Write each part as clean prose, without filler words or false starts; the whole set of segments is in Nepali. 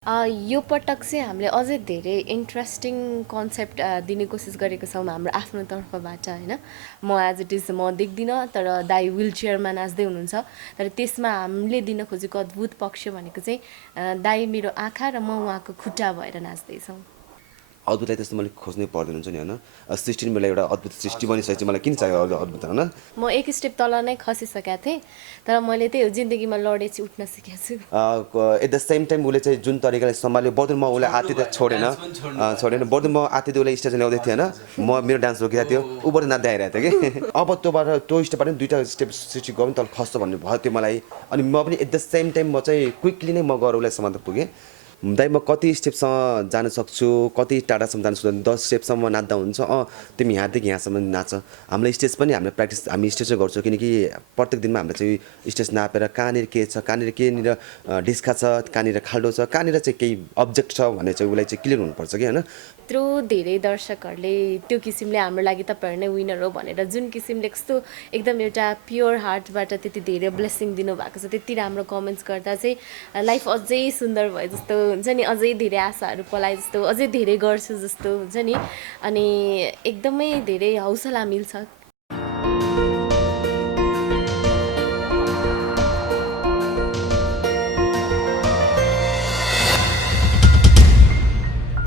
यो पटक चाहिँ हामीले अझै धेरै इन्ट्रेस्टिङ कन्सेप्ट दिने कोसिस गरेको छौँ हाम्रो आफ्नो तर्फबाट होइन। म एज इट इज म देख्दिनँ, तर दाइ विल चेयरमा नाच्दै हुनुहुन्छ। तर त्यसमा हामीले दिन खोजेको अद्भुत पक्ष भनेको चाहिँ दाइ मेरो आँखा र म उहाँको खुट्टा भएर नाच्दैछौँ। अद्भुतलाई त्यस्तो मैले खोज्नै पर्दैन हुन्छ नि होइन। सृष्टि नि मलाई एउटा अद्भुत सृष्टि बनिसकेपछि मलाई किन चाहियो अद्भुत होइन। म एक स्टेप तल नै खसिसकेको थिएँ, तर मैले त्यही हो जिन्दगीमा लडेपछि उठ्न सिकेको छु। एट द सेम टाइम उसले चाहिँ जुन तरिकाले सम्हाल्यो, बर्दुनमा उसले आत्तिँदा छोडेन बर्दुनमा आत्तिँदै उसले स्टेज ल्याउँदै थियो होइन। म मेरो डान्स रोकिरहेको थियो, ऊबाट नाच्दै आइरहेको थियो कि अब त्यो स्टेपबाट पनि दुईवटा स्टेप सृष्टि गऱ्यो तल खस्छ भन्ने भयो त्यो मलाई। अनि म पनि एट द सेम टाइम म चाहिँ क्विकली नै म गएर उसलाई समात्न पुगेँ। दाइ म कति स्टेपसम्म जान सक्छु, कति टाढासम्म जान सक्छु, 10 स्टेपसम्म नाच्दा हुन्छ। तिमी यहाँदेखि यहाँसम्म नाच। हामीलाई स्टेज पनि हामीले प्र्याक्टिस हामी स्टेजै गर्छौँ, किनकि प्रत्येक दिनमा हामीले चाहिँ स्टेज नापेर कहाँनिर के छ, कहाँनिर केनिर ढिस्का छ, कहाँनिर खाल्डो छ, कहाँनिर चाहिँ केही अब्जेक्ट छ भने चाहिँ उसलाई चाहिँ क्लियर हुनुपर्छ कि होइन। यत्रो धेरै दर्शकहरूले त्यो किसिमले हाम्रो लागि तपाईँहरू नै विनर हो भनेर जुन किसिमले कस्तो एकदम एउटा प्योर हार्टबाट त्यति धेरै ब्लेसिङ दिनुभएको छ, त्यति राम्रो कमेन्ट्स गर्दा चाहिँ लाइफ अझै सुन्दर भयो जस्तो हुन्छ नि, अझै धेरै आशाहरू पलाए जस्तो, अझै धेरै गर्छु जस्तो हुन्छ नि। अनि एकदमै धेरै हौसला मिल्छ।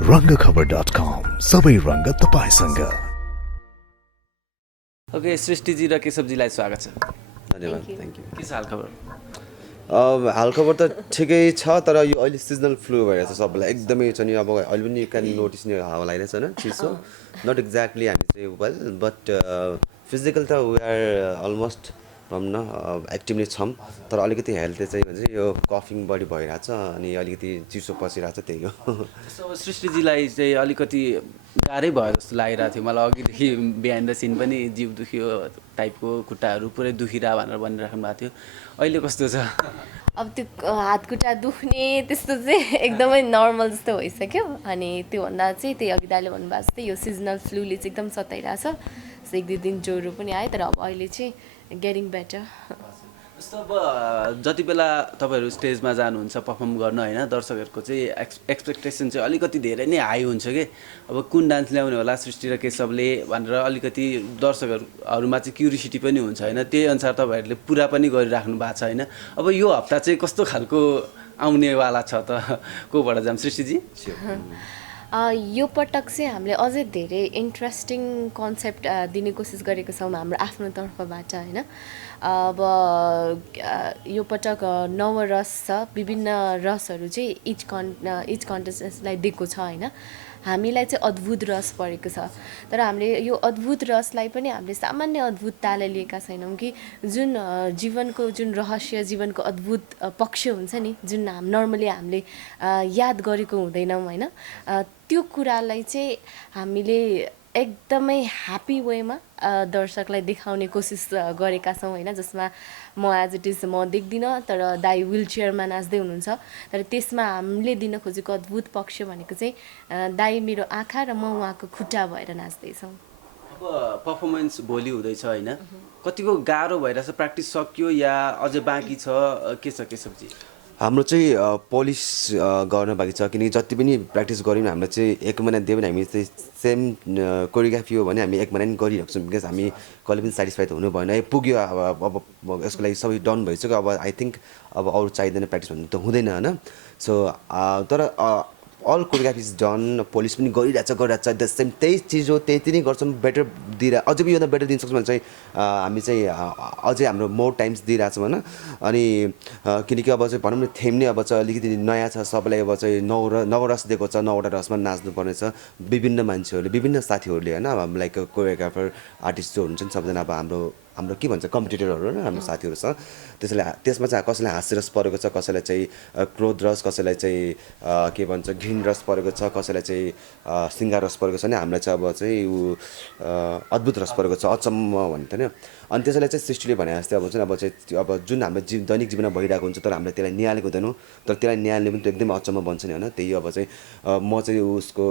रङ्गखबर.com सबै रङ्ग तपाईसँग। ओके, सृष्टिजी र केशवजीलाई स्वागत छ। धन्यवाद, Thank you. Thank you. के छ हालखबर? हालखबर त ठिकै छ, तर यो अहिले सिजनल फ्लू भइरहेछ सबैलाई एकदमै छ नि। अब अहिले पनि क्यान नोटिस नि हावा लागिरहेछ होइन, चिसो। नट एक्ज्याक्टली हामी चाहिँ वेल बट फिजिकल त वी आर अलमोस्ट भनौँ न एक्टिभ नै छौँ, तर अलिकति हेल्थ चाहिँ भन्छ यो कफिङ बढी भइरहेछ अनि अलिकति चिसो पसिरहेछ, त्यही हो। अब सृष्टिजीलाई चाहिँ अलिकति गाह्रै भयो जस्तो लागिरहेको थियो मलाई अघिदेखि। बिहाइन्ड द सिन पनि जिउ दुख्यो टाइपको, खुट्टाहरू पुरै दुखिरह भनेर भनिराख्नु भएको थियो। अहिले कस्तो छ? अब त्यो हात खुट्टा दुख्ने त्यस्तो चाहिँ एकदमै नर्मल जस्तो भइसक्यो। अनि त्योभन्दा चाहिँ त्यही अघि दाइले भन्नुभएको जस्तै यो सिजनल फ्लूले चाहिँ एकदम सताइरहेछ। एक दुई दिन ज्वरो पनि आयो, तर अब अहिले चाहिँ गेटिङ बेटर। जस्तो अब जति बेला तपाईँहरू स्टेजमा जानुहुन्छ पर्फर्म गर्न होइन, दर्शकहरूको चाहिँ एक्सपेक्टेसन चाहिँ अलिकति धेरै नै हाई हुन्छ कि अब कुन डान्स ल्याउने होला सृष्टि र केशवले भनेर अलिकति दर्शकहरूमा चाहिँ क्युरियोसिटी पनि हुन्छ होइन। त्यही अनुसार तपाईँहरूले पुरा पनि गरिराख्नु भएको छ होइन। अब यो हप्ता चाहिँ कस्तो खालको आउनेवाला छ त? कोबाट जाऊँ सृष्टिजी? यो पटक चाहिँ हामीले अझै धेरै इन्ट्रेस्टिङ कन्सेप्ट दिने कोसिस गरेको छौँ हाम्रो आफ्नो तर्फबाट होइन। अब यो पटक नवरस छ, विभिन्न रसहरू चाहिँ इच कन्टेस्टेन्ट्सलाई दिएको छ होइन। हामीलाई चाहिँ अद्भुत रस परेको छ, तर हामीले यो अद्भुत रसलाई पनि हामीले सामान्य अद्भुततालाई लिएका छैनौँ कि जुन जीवनको जुन रहस्य, जीवनको अद्भुत पक्ष हुन्छ नि, जुन नर्मली हामीले याद गरेको हुँदैनौँ होइन। त्यो कुरालाई चाहिँ हामीले एकदमै ह्याप्पी वेमा दर्शकलाई देखाउने कोसिस गरेका छौँ होइन। जसमा म एज इट इज म देख्दिनँ, तर दाइ विल चेयरमा नाच्दै हुनुहुन्छ। तर त्यसमा हामीले दिन खोजेको अद्भुत पक्ष भनेको चाहिँ दाइ मेरो आँखा र म उहाँको खुट्टा भएर नाच्दैछौँ। अब पर्फर्मेन्स भोलि हुँदैछ होइन, कतिको गाह्रो भइरहेछ? प्र्याक्टिस सक्यो या अझै बाँकी छ? के छ केशवजी? हाम्रो चाहिँ पोलिस गर्न बाँकी छ, किनकि जति पनि प्र्याक्टिस गऱ्यौँ हामीले चाहिँ 1 महिना दियो भने हामी चाहिँ सेम कोरियोग्राफी हो भने हामी 1 महिना नि गरिरहेको छौँ। बिकज हामी कहिले पनि सेटिस्फाई त हुनु भएन, पुग्यो अब यसको लागि सबै डन भइसक्यो। अब आई थिङ्क अब अरू चाहिँदैन प्र्याक्टिस भन्नु त हुँदैन होइन। सो तर all choreography is done, polish पनि गरिरहेछ द सेम त्यही चिज हो, त्यति नै गर्छौँ। बेटर दिइरहेको अझै पनि योभन्दा बेटर दिन सक्छौँ भने चाहिँ हामी चाहिँ अझै हाम्रो मोर टाइम्स दिइरहेछौँ होइन। अनि किनकि अब चाहिँ भनौँ न थेम नै अब चाहिँ अलिकति नयाँ छ, सबैलाई अब चाहिँ नवरस दिएको छ, 9वटा रसमा नाच्नुपर्ने छ। विभिन्न मान्छेहरूले, विभिन्न साथीहरूले होइन, अब लाइक कोरियोग्राफर आर्टिस्ट जो हुनुहुन्छ नि सबजना, अब हाम्रो के भन्छ कम्पिटिटरहरू होइन, हाम्रो साथीहरू छ। त्यसमा चाहिँ कसैलाई हास्य रस परेको छ, कसैलाई चाहिँ क्रोध रस, कसैलाई चाहिँ के भन्छ घिन रस परेको छ, कसैलाई चाहिँ सिङ्गार रस परेको छ भने हामीलाई चाहिँ अब चाहिँ अद्भुत रस परेको छ, अचम्म भन्थ्यो नि। अनि त्यसैले चाहिँ सृष्टिले भने जस्तै अब जुन हाम्रो दैनिक जीवनमा भइरहेको हुन्छ तर हामीले त्यसलाई निहालेको हुँदैनौँ, तर त्यसलाई निहाल्ने पनि त्यो एकदमै अचम्म बन्छ नि होइन। त्यही अब चाहिँ म चाहिँ उसको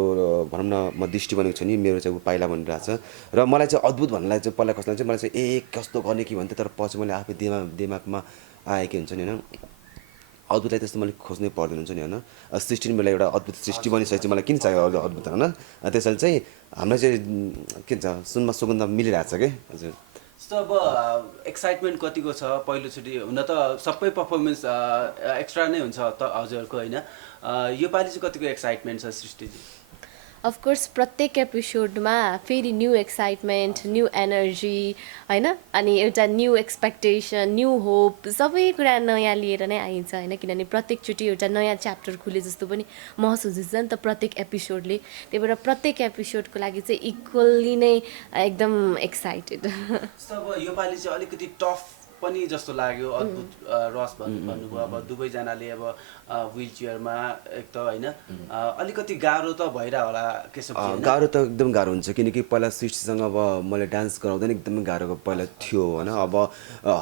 भनौँ न म दृष्टि बनेको छु नि, मेरो चाहिँ ऊ पाइला बनिरहेको छ। र मलाई चाहिँ अद्भुत भन्नलाई चाहिँ पहिला कसलाई चाहिँ मलाई चाहिँ कस्तो गर्ने कि भन्थ्यो, तर पछि मैले आफै दिमागमा आएकै हुन्छ नि होइन। अद्भुतलाई त्यस्तो मैले खोज्नै पर्दैन हुन्छ नि होइन सृष्टि नि मलाई एउटा अद्भुत सृष्टि बनिसकेपछि मलाई किन चाहियो अद्भुत होइन त्यसैले चाहिँ हामीलाई चाहिँ के भन्छ सुनमा सुगन्ध मिलिरहेको छ कि हजुर जस्तो अब एक्साइटमेन्ट कतिको छ पहिलोचोटि हुन त सबै पर्फर्मेन्स एक्स्ट्रा नै हुन्छ त हजुरहरूको होइन योपालि चाहिँ कतिको एक्साइटमेन्ट छ सृष्टिजी अफकोर्स प्रत्येक एपिसोडमा फेरि न्यू एक्साइटमेन्ट न्यू एनर्जी होइन अनि एउटा न्यू एक्सपेक्टेसन न्यू होप सबै कुरा नयाँ लिएर नै आइन्छ होइन किनभने प्रत्येकचोटि एउटा नयाँ च्याप्टर खुले जस्तो पनि महसुस हुन्छ नि त प्रत्येक एपिसोडले त्यही भएर प्रत्येक एपिसोडको लागि चाहिँ इक्वल्ली नै एकदम एक्साइटेड जस्तो अब योपालि चाहिँ अलिकति टफ पनि जस्तो लाग्यो अद्भुत रस भन्नुभयो अब दुवैजनाले अब व्हिल चेयरमा एक त होइन अलिकति गाह्रो त भइरह होला केशवजी गाह्रो त एकदम गाह्रो हुन्छ किनकि पहिला सृष्टिसँग अब मैले डान्स गराउँदा नि एकदमै गाह्रो पहिला थियो होइन अब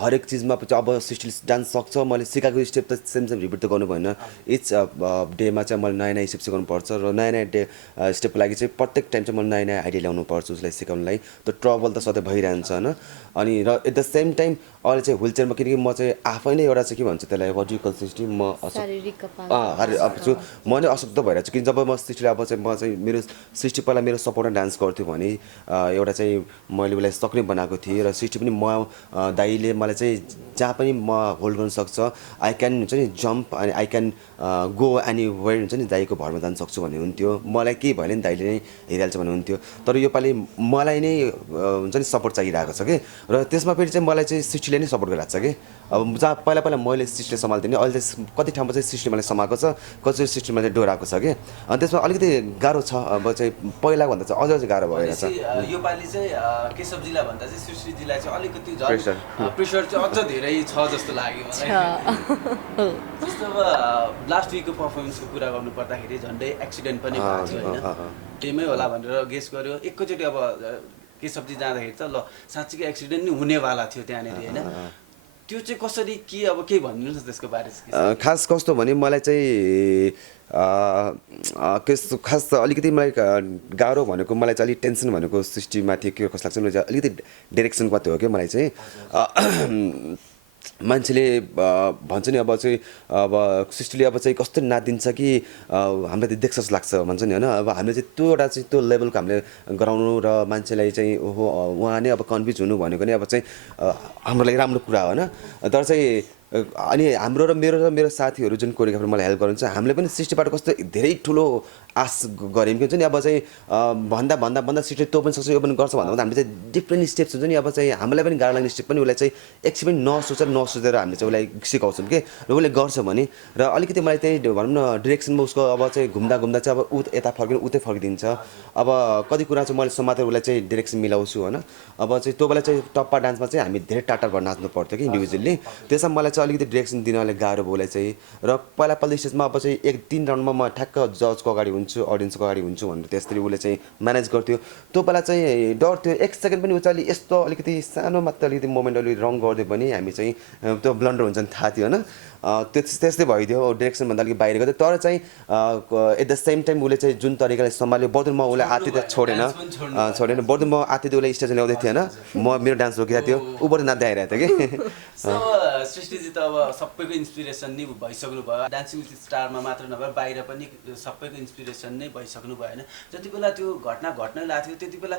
हरेक चिजमा अब सृष्टिले डान्स सक्छ मैले सिकाएको स्टेप त सेम रिपिट त गर्नु भएन इच डेमा चाहिँ मैले नयाँ नयाँ स्टेप सिकाउनु पर्छ र नयाँ नयाँ स्टेपको लागि चाहिँ प्रत्येक टाइम चाहिँ मैले नयाँ नयाँ आइडिया ल्याउनु पर्छ उसलाई सिकाउनुलाई त ट्रबल त सधैँ भइरहन्छ होइन अनि र एट द सेम टाइम अहिले चाहिँ व्हिल चेयरमा किनकि म चाहिँ आफै नै एउटा चाहिँ के भन्छ त्यसलाई भर्टिकल सृष्टि म अब छु म नै अशक्त भइरहेको छु किन जब म सृष्टिलाई अब चाहिँ म चाहिँ मेरो सृष्टि पहिला मेरो सपोर्टमा डान्स गर्थ्यो भने एउटा चाहिँ मैले उसलाई सक्ने बनाएको थिएँ र सृष्टि पनि म दाइले मलाई चाहिँ जहाँ पनि म होल्ड गर्न सक्छ आई क्यान हुन्छ नि जम्प अनि I can go anywhere हुन्छ नि दाइको भरमा जान सक्छु भन्ने हुन्थ्यो मलाई केही भयो भने दाइले नै हेरिहाल्छ भन्ने हुन्थ्यो तर योपालि मलाई नै हुन्छ नि सपोर्ट चाहिरहेको छ कि र त्यसमा फेरि चाहिँ मलाई चाहिँ सृष्टिले नै सपोर्ट गरिरहेको छ कि अब जहाँ पहिला पहिला मैले सृष्टिले सम्हाल्थेँ नि अहिले चाहिँ कति ठाउँमा चाहिँ सृष्टिले मलाई समाएको छ कति सृष्टिमा चाहिँ डोराएको छ कि अनि त्यसमा अलिकति गाह्रो छ अब चाहिँ पहिलाको भन्दा चाहिँ अझ गाह्रो भएर छ योपालि चाहिँ केशवजीलाई भन्दा चाहिँ सृष्टिजीलाई चाहिँ अलिकति प्रेसर चाहिँ अझ धेरै छ जस्तो लाग्यो मलाई जस्तो अब लास्ट विकको पर्फर्मेन्सको कुरा गर्नु पर्दाखेरि झन्डै एक्सिडेन्ट पनि भएको थियो होइन त्यहीमै होला भनेर गेस गर्यो एकैचोटि अब केशवजी जाँदाखेरि त ल साँच्चीकै एक्सिडेन्ट नै हुनेवाला थियो त्यहाँनिर होइन त्यो चाहिँ कसरी के अब के भनिदिनुहोस् न त्यसको बारेमा खास कस्तो भने मलाई चाहिँ खास अलिकति मलाई गाह्रो भनेको मलाई चाहिँ अलिक टेन्सन भनेको सृष्टिमाथि के कस्तो लाग्छ मलाई चाहिँ अलिकति डिरेक्सनको मात्रै हो क्या मलाई चाहिँ मान्छेले भन्छ नि अब चाहिँ अब सृष्टिले अब चाहिँ कस्तो नाचिदिन्छ कि हामीलाई त्यो देख्छ जस्तो लाग्छ भन्छ नि होइन अब हामीले चाहिँ त्यो एउटा चाहिँ त्यो लेभलको हामीले गराउनु र मान्छेलाई चाहिँ ओहो उहाँ नै अब कन्भिन्स हुनु भनेको नै अब चाहिँ हाम्रो लागि राम्रो कुरा हो होइन तर चाहिँ अनि हाम्रो र मेरो साथीहरू जुन कोरियोग्राफर मलाई हेल्प गर्नुहुन्छ हामीले पनि सृष्टिबाट कस्तो धेरै ठुलो आश गऱ्यौँ कि हुन्छ नि अब चाहिँ भन्दा भन्दा भन्दा सृष्टि त्यो पनि सक्छ यो पनि गर्छ भन्दा हामीले चाहिँ डिफ्रेन्ट स्टेप्स हुन्छ नि अब चाहिँ हामीलाई पनि गाह्रो लाग्ने स्टेप पनि उसलाई चाहिँ एकछिन पनि नसोचेर हामीले चाहिँ उसलाई सिकाउँछौँ कि र उसले गर्छ भने र अलिकति मलाई त्यही भनौँ न डिरेक्सनमा उसको अब चाहिँ घुम्दा चाहिँ अब ऊ यता फर्किनु उतै फर्किदिन्छ अब कति कुरा चाहिँ मैले समातेर उसलाई चाहिँ डिरेक्सन मिलाउँछु होइन अब चाहिँ त्यो बेला चाहिँ टप्पा डान्समा चाहिँ हामी धेरै टाटा नाच्नु पर्थ्यो कि इन्डिभिजुअली त्यसमा मलाई चाहिँ अलिकति डिरेक्सन दिनलाई गाह्रो भयो उसलाई चाहिँ र पहिला स्टेजमा अब चाहिँ 1-3 राउन्डमा म ठ्याक्क जजको अगाडि हुन्छु अडियन्सको अगाडि हुन्छु भनेर त्यसरी उसले चाहिँ म्यानेज गर्थ्यो त्यो बेला चाहिँ डर थियो 1 सेकेन्ड पनि ऊ चाहिँ यस्तो अलिकति सानो मात्र अलिकति मोमेन्ट अलिकति रङ गरिदियो भने हामी चाहिँ त्यो ब्लन्डर हुन्छ नि थाहा थियो होइन त्यस्तै भइदियो डिरेक्सनभन्दा अलिकि बाहिर गयो तर चाहिँ एट द सेम टाइम उसले चाहिँ जुन तरिकाले सम्हाल्यो बर्दर म उसलाई आत्तिँदा छोडेन बर्दर म आत्तिँदै उसलाई स्टेज ल्याउँदै थिएन म मेरो डान्स रोकिरहेको थियो ऊबाट नाच्दै आइरहेको थियो कि सृष्टिजी त अब सबैको इन्सपिरेसन नै भइसक्नु भयो डान्सिङ विथ स्टारमा मात्र नभएर बाहिर पनि सबैको इन्सपिरेसन नै भइसक्नु भयो होइन जति बेला त्यो घटना घट्न लाग्थ्यो त्यति बेला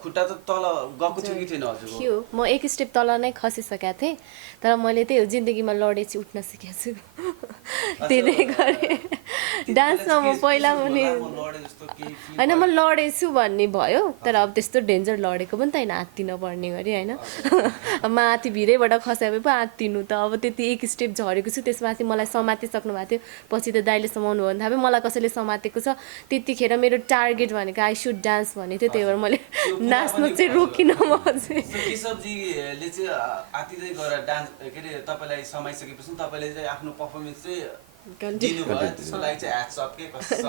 खुट्टा त तल गएको थियो कि थिएन हजुर थियो म एक स्टेप तल नै खसिसकेको थिएँ तर मैले त्यही हो जिन्दगीमा लडेपछि उठ्न सिकेको छु त्यही नै गरेँ डान्समा म पहिला पनि होइन म लडेछु भन्ने भयो तर अब त्यस्तो डेन्जर लडेको पनि त होइन आत्तिन पर्ने गरी होइन माथि भिरैबाट खसाए पो आत्तिनु त अब त्यति एक स्टेप झरेको छु त्यसमाथि मलाई समातिसक्नु भएको थियो पछि त दाइले समाउनु भयो भने थाहा भयो मलाई कसैले समातेको छ त्यतिखेर मेरो टार्गेट भनेको आई सुड डान्स भनेको थियो त्यही भएर मैले नाच्न चाहिँ रोकिनँ म चाहिँ केशवजीले चाहिँ आत्तिँदै गएर डान्स के अरे तपाईँलाई समाइसकेपछि तपाईँले चाहिँ आफ्नो पर्फर्मेन्स चाहिँ दिनुभयो त्यसको लागि चाहिँ ह्याट्स अफ के कसम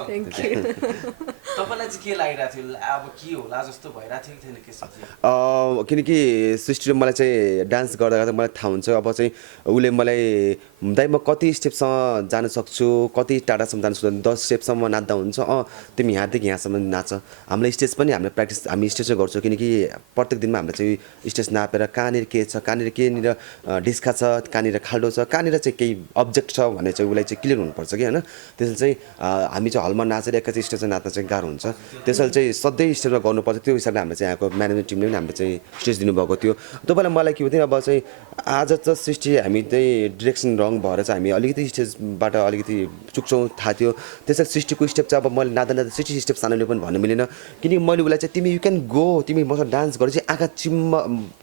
तपाईँलाई चाहिँ के लागिरहेको थियो अब के होला जस्तो भइरहेको थियो कि थिएन केशवजी किनकि सृष्टिले मलाई चाहिँ डान्स गर्दा मलाई थाहा हुन्छ अब चाहिँ उसले मलाई दाइ म कति स्टेपसम्म जान सक्छु, कति टाढासम्म जान सक्छु, 10 स्टेपसम्म नाच्दा हुन्छ, तिमी यहाँदेखि यहाँसम्म नाच। हाम्रो स्टेज पनि हामीले प्र्याक्टिस हामी स्टेजै गर्छौँ, किनकि प्रत्येक दिनमा हामीले चाहिँ स्टेज नापेर कहाँनिर के छ, कहाँनिर केनिर डिस्का छ, कहाँनिर खाल्डो छ, कहाँनिर चाहिँ केही अब्जेक्ट छ भने चाहिँ उसलाई चाहिँ क्लियर हुनुपर्छ कि होइन। त्यसैले चाहिँ हामी चाहिँ हलमा नाचेर एकैचोटि स्टेजमा नाच्न चाहिँ गाह्रो हुन्छ। त्यसैले चाहिँ सधैँ स्टेजमा गर्नुपर्छ। त्यो हिसाबले हामीले चाहिँ यहाँको म्यानेजमेन्ट टिमले पनि हामीले चाहिँ स्टेज दिनुभएको थियो। तपाईँलाई मलाई के भन्थ्यो, अब चाहिँ आज त सृष्टि हामी चाहिँ डिरेक्सन रङ भएर चाहिँ हामी अलिकति स्टेजबाट अलिकति चुक्छौँ थाहा थियो। त्यसरी सृष्टिको स्टेप चाहिँ अब मैले नाच्दा सृष्टि स्टेप सानोले पनि भन्नु मिलेन, किनकि मैले उसलाई चाहिँ तिमी यु क्यान गो, तिमी मसँग डान्स गर चाहिँ आँखा चिम्म,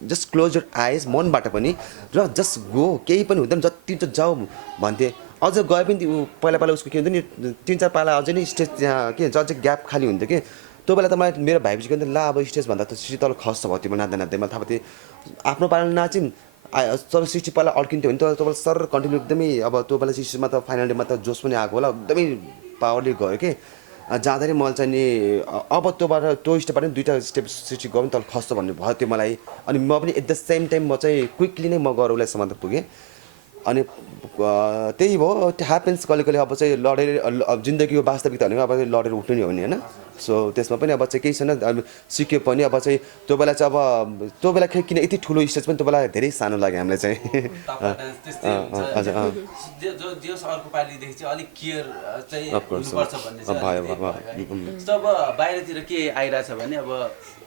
जस्ट क्लोज योर आइज, मनबाट पनि, र जस्ट गो, केही पनि हुँदैन, जति त जाऊ भन्थेँ। अझ गए पनि ऊ पहिला उसको के हुन्थ्यो नि 3-4 पाला अझै नै स्टेज त्यहाँ के भन्छ अझै ग्याप खाली हुन्थ्यो कि। त्यो बेला त मलाई मेरो भाइ के भन्थ्यो, ला अब स्टेजभन्दा त सृष्टि तल खस्छ भयो तिम्रो नाच्दै मलाई थाहा थियो। आफ्नो पालाले नाच्यौँ, तर सृष्टि पाला अड्किन्थ्यो भने त तपाईँलाई सर कन्टिन्यू एकदमै, अब त्यो बेला सृष्टिमा त फाइनल डेमा त जोस पनि आएको होला, एकदमै पावरले गयो कि। जाँदाखेरि मैले चाहिँ नि अब त्यो स्टेपबाट पनि 2टा स्टेप सृष्टि गयो भने त खस्छ भन्ने भयो त्यो मलाई। अनि म पनि एट द सेम टाइम म चाहिँ क्विकली नै म गएर उसलाई समाधान पुगेँ। अनि त्यही भयो, त्यो ह्यापन्स कहिले कहिले। अब चाहिँ लडेर जिन्दगीको वास्तविकता भनेको अब लडेर उठ्नु नि हो नि होइन। सो त्यसमा पनि अब चाहिँ केही छैन, अब सिक्यो पनि। अब चाहिँ त्यो बेला चाहिँ अब त्यो बेला किन यति ठुलो स्टेज पनि त्यो बेला धेरै सानो लाग्यो हामीलाई चाहिँ। अब बाहिरतिर के आइरहेछ भने अब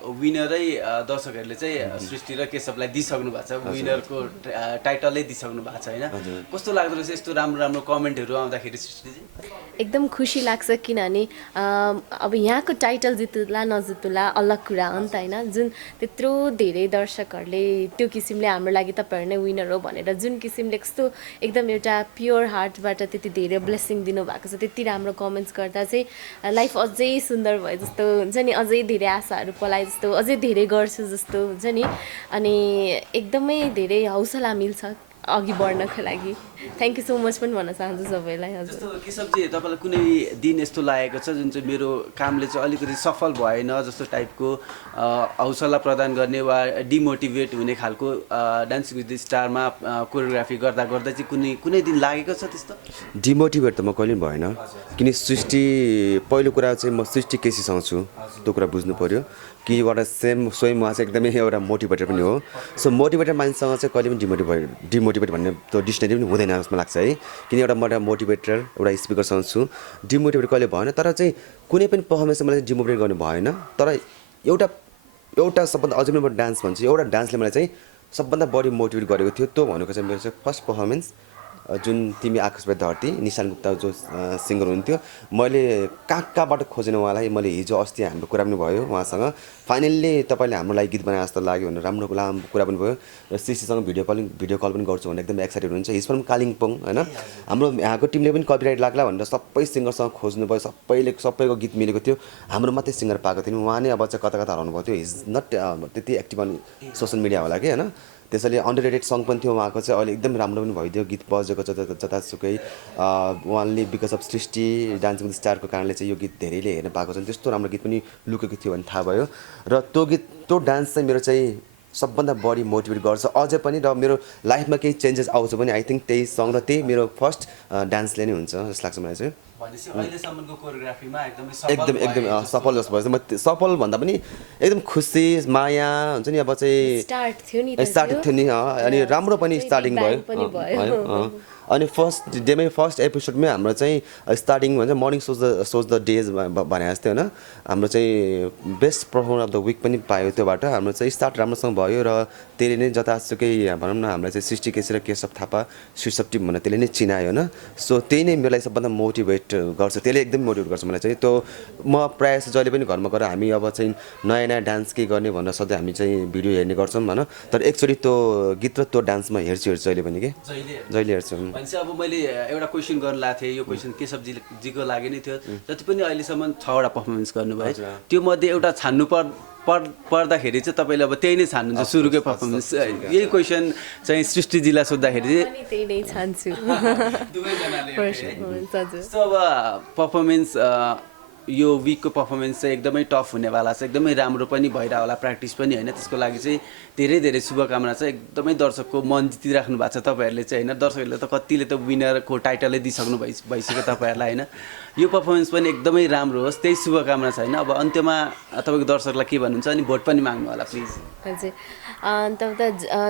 विनरै दर्शकहरूले चाहिँ सृष्टि र केशवलाई दिइसक्नु भएको छ, विनरको टाइटलै दिइसक्नु भएको छ होइन। कस्तो लाग्दो रहेछ यस्तो राम्रो राम्रो कमेन्टहरू आउँदाखेरि सृष्टिजी? एकदम खुसी लाग्छ, किनभने अब यहाँको टाइटल जित्ला नजित्ला अलग कुरा हो नि त होइन। जुन त्यत्रो धेरै दर्शकहरूले त्यो किसिमले हाम्रो लागि तपाईँहरू नै विनर हो भनेर जुन किसिमले कस्तो एकदम एउटा प्योर हार्टबाट त्यति धेरै ब्लेसिङ दिनुभएको छ, त्यति राम्रो कमेन्ट्स गर्दा चाहिँ लाइफ अझै सुन्दर भयो जस्तो हुन्छ नि, अझै धेरै आशाहरू पलाए जस्तो, अझै धेरै गर्छु जस्तो हुन्छ नि। अनि एकदमै धेरै हौसला मिल्छ अघि बढ्नको लागि। थ्याङ्क यू सो मच पनि भन्न चाहन्छु सबैलाई। हजुर जस्तो केशवजी तपाईँलाई कुनै दिन यस्तो लागेको छ जुन चाहिँ मेरो कामले चाहिँ अलिकति सफल भएन जस्तो टाइपको हौसला प्रदान गर्ने वा डिमोटिभेट हुने खालको डान्स विथ द स्टारमा कोरियोग्राफी गर्दा गर्दा चाहिँ कुनै दिन लागेको छ त्यस्तो? डिमोटिभेट त म कहिले पनि भएन, किन सृष्टि पहिलो कुरा चाहिँ म सृष्टि केसीसँग छु, त्यो कुरा बुझ्नु पऱ्यो कि एउटा स्वयं उहाँ चाहिँ एकदमै एउटा मोटिभेटर पनि हो। सो मोटिभेटर मान्छेसँग चाहिँ कहिले पनि डिमोटिभेट भन्ने त्यो डिक्सनरी पनि हुँदैन जस्तो लाग्छ है, किन एउटा म मोटिभेटर एउटा स्पिकरसँग छु। डिमोटिभेट कहिले भएन, तर चाहिँ कुनै पनि पर्फर्मेन्समा मलाई डिमोटिभेट गर्नु भएन। तर एउटा सबभन्दा अझै पनि म डान्स भन्छु, एउटा डान्सले मलाई चाहिँ सबभन्दा बढी मोटिभेट गरेको थियो। त्यो भनेको चाहिँ मेरो चाहिँ फर्स्ट पर्फर्मेन्स जुन तिमी आकाशबाट धरती, निशान गुप्ता जो सिङ्गर हुन्थ्यो। मैले कहाँबाट खोजेन उहाँलाई, मैले हिजो अस्ति हाम्रो कुरा पनि भयो उहाँसँग। फाइनल्ली तपाईँले हाम्रो लागि गीत बनाए जस्तो लाग्यो भनेर राम्रो कुरा पनि भयो। र सृष्टिसँग भिडियो कल पनि गर्छु भनेर एकदम एक्साइटेड हुन्छ। हिज फ्रम कालिम्पोङ होइन, हाम्रो यहाँको टिमले पनि कपिराइट लाग्ला भनेर सबै सिङ्गरसँग खोज्नु भयो, सबैको गीत मिलेको थियो, हाम्रो मात्रै सिङ्गर पाएको थियो। उहाँ नै अब चाहिँ कता हराउनु भएको थियो। हिज नट त्यति एक्टिभ अन सोसियल मिडिया होला कि होइन। त्यसैले अन्डररेटेड सङ पनि थियो उहाँको चाहिँ, अहिले एकदम राम्रो पनि भइदियो, गीत बजेको जतासुकै। उहाँले because of Srishti dance with स्टारको कारणले चाहिँ यो गीत धेरैले हेर्न पाएको छ, त्यस्तो राम्रो गीत पनि लुकेको थियो भने थाहा भयो। र त्यो डान्स चाहिँ मेरो चाहिँ सबभन्दा बढी मोटिभेट गर्छ अझै पनि। र मेरो लाइफमा केही चेन्जेस आउँछ भने आई थिङ्क त्यही सङ र त्यही मेरो फर्स्ट डान्सले नै हुन्छ जस्तो लाग्छ मलाई चाहिँ। एकदम सफल जस्तो भएछ। म सफल भन्दा पनि एकदम खुसी माया हुन्छ नि। अब चाहिँ स्टार्ट थियो नि, अनि राम्रो पनि स्टार्टिङ भयो। अनि फर्स्ट डेमै फर्स्ट एपिसोडमै हाम्रो चाहिँ स्टार्टिङ भन्छ मर्निङ सोज द डेज भने जस्तै होइन। हाम्रो चाहिँ best performer of the week पनि पायो त्योबाट। हाम्रो चाहिँ स्टार्ट राम्रोसँग भयो र त्यसले नै जतासुकै भनौँ न हामीलाई चाहिँ सृष्टि केसी र केशव थापा शीर्षक टिम भनेर त्यसले नै चिनायो होइन। सो त्यही नै मेरो लागि सबभन्दा मोटिभेट गर्छ, त्यसले एकदम मोटिभेट गर्छ मलाई चाहिँ। त्यो म प्रायः जहिले पनि घरमा गएर हामी अब चाहिँ नयाँ डान्स के गर्ने भनेर सधैँ हामी चाहिँ भिडियो हेर्ने गर्छौँ होइन। तर एकचोटि त्यो गीत र त्यो डान्समा हेर्छु जहिले पनि कि जहिले हेर्छु। भनेपछि अब मैले एउटा क्वेसन गर्न लागेको थिएँ, यो क्वेसन केशवजीको लागि नै थियो। जति पनि अहिलेसम्म 6वटा पर्फर्मेन्स गर्नुभयो, त्यो मध्ये एउटा छान्नु पर्दाखेरि चाहिँ तपाईँले अब त्यही नै छान्नुहुन्छ सुरुकै पर्फर्मेन्स? यही क्वेसन चाहिँ सृष्टिजीलाई सोद्धाखेरि चाहिँ त्यही नै छान्छु। दुवैजनाले। अब पर्फर्मेन्स यो विकको पर्फर्मेन्स चाहिँ एकदमै टफ हुनेवाला छ, एकदमै राम्रो पनि भइरह होला, प्र्याक्टिस पनि होइन। त्यसको लागि चाहिँ धेरै धेरै शुभकामना छ। एकदमै दर्शकको मन जितिराख्नु भएको छ तपाईँहरूले चाहिँ होइन। दर्शकहरूले त कतिले त विनरको टाइटलै दिइसक्नु भइसक्यो तपाईँहरूलाई होइन। यो पर्फर्मेन्स पनि एकदमै राम्रो होस्, त्यही शुभकामना छ होइन। अब अन्त्यमा तपाईँको दर्शकलाई के भन्नुहुन्छ अनि भोट पनि माग्नु होला प्लिज। हजुर, अन्त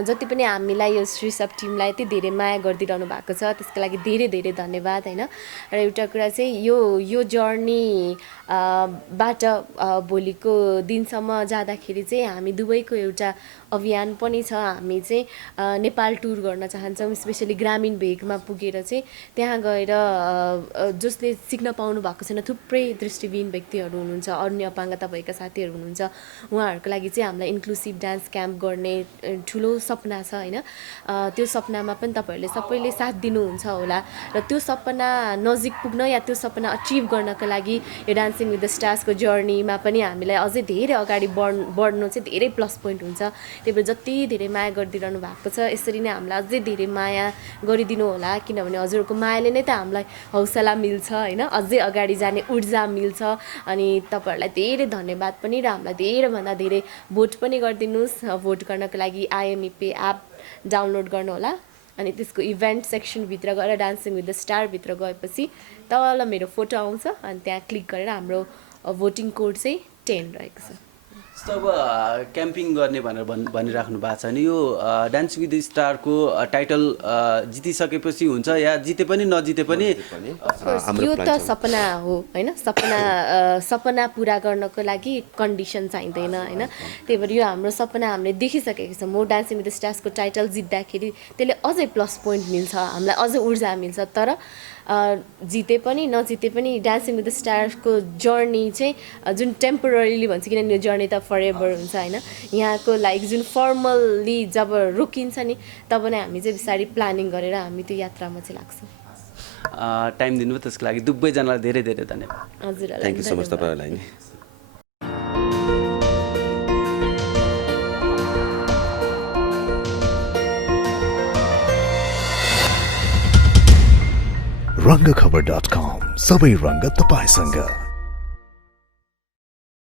जति पनि हामीलाई यो श्रीसप टिमलाई यति धेरै माया गरिदिइरहनु भएको छ त्यसको लागि धेरै धेरै धन्यवाद होइन। र एउटा कुरा चाहिँ यो जर्नी बाट भोलिको दिनसम्म जाँदाखेरि चाहिँ हामी दुवैको एउटा अभियान पनि छ। हामी चाहिँ नेपाल टुर गर्न चाहन्छौँ, स्पेसली ग्रामीण भेगमा पुगेर चाहिँ त्यहाँ गएर जसले सिक्न पाउनु भएको छैन, थुप्रै दृष्टिविहीन व्यक्तिहरू हुनुहुन्छ, अन्य अपाङ्गता भएका साथीहरू हुनुहुन्छ, उहाँहरूको लागि चाहिँ हामीलाई इन्क्लुसिभ डान्स क्याम्प गर्ने ठुलो सपना छ होइन। त्यो सपनामा पनि तपाईँहरूले सबैले साथ दिनुहुन्छ होला र त्यो सपना नजिक पुग्न या त्यो सपना अचिभ गर्नको लागि यो डान्सिङ विथ द स्टार्सको जर्नीमा पनि हामीलाई अझै धेरै अगाडि बढ्नु चाहिँ धेरै प्लस पोइन्ट हुन्छ। त्यही भएर जति धेरै माया गरिदिइरहनु भएको छ यसरी नै हामीलाई अझै धेरै माया गरिदिनु होला, किनभने हजुरहरूको मायाले नै त हामीलाई हौसला मिल्छ होइन, अझै अगाडि जाने ऊर्जा मिल्छ। अनि तपाईँहरूलाई धेरै धन्यवाद पनि, र हामीलाई धेरैभन्दा धेरै भोट पनि गरिदिनुहोस्। भोट गर्नको लागि IMEPay एप डाउनलोड गर्नुहोला, अनि त्यसको इभेन्ट सेक्सनभित्र गएर डान्सिङ विथ द स्टारभित्र गएपछि तल मेरो फोटो आउँछ, अनि त्यहाँ क्लिक गरेर हाम्रो भोटिङ कोड चाहिँ 10 रहेको छ। जस्तो अब क्याम्पिङ गर्ने भनेर भनिराख्नु भएको छ नि, यो डान्स विथ द स्टारको टाइटल जितिसकेपछि हुन्छ या जिते पनि नजिते पनि यो त सपना हो होइन। सपना पुरा गर्नको लागि कन्डिसन चाहिँदैन होइन। त्यही भएर यो हाम्रो सपना हामीले देखिसकेको छौँ। म डान्सिङ विथ द स्टार्सको टाइटल जित्दाखेरि त्यसले अझै प्लस पोइन्ट मिल्छ, हामीलाई अझै ऊर्जा मिल्छ। तर जिते पनि नजिते पनि डान्सिङ विथ द स्टार्सको जर्नी चाहिँ जुन टेम्पोररीली भन्छ, किनभने यो जर्नी त फरएभर हुन्छ होइन। यहाँको लाइक जुन फर्मल्ली जब रोकिन्छ नि तब नै हामी चाहिँ बिस्तारै प्लानिङ गरेर हामी त्यो यात्रामा चाहिँ लाग्छौँ। टाइम दिनुभयो त्यसको लागि दुवैजनालाई धेरै धेरै धन्यवाद। हजुरहरूलाई थ्याङ्क यू सो मच तपाईँहरूलाई नि। रङ्गखबर.com, सबै रङ्ग तपाईँसँग।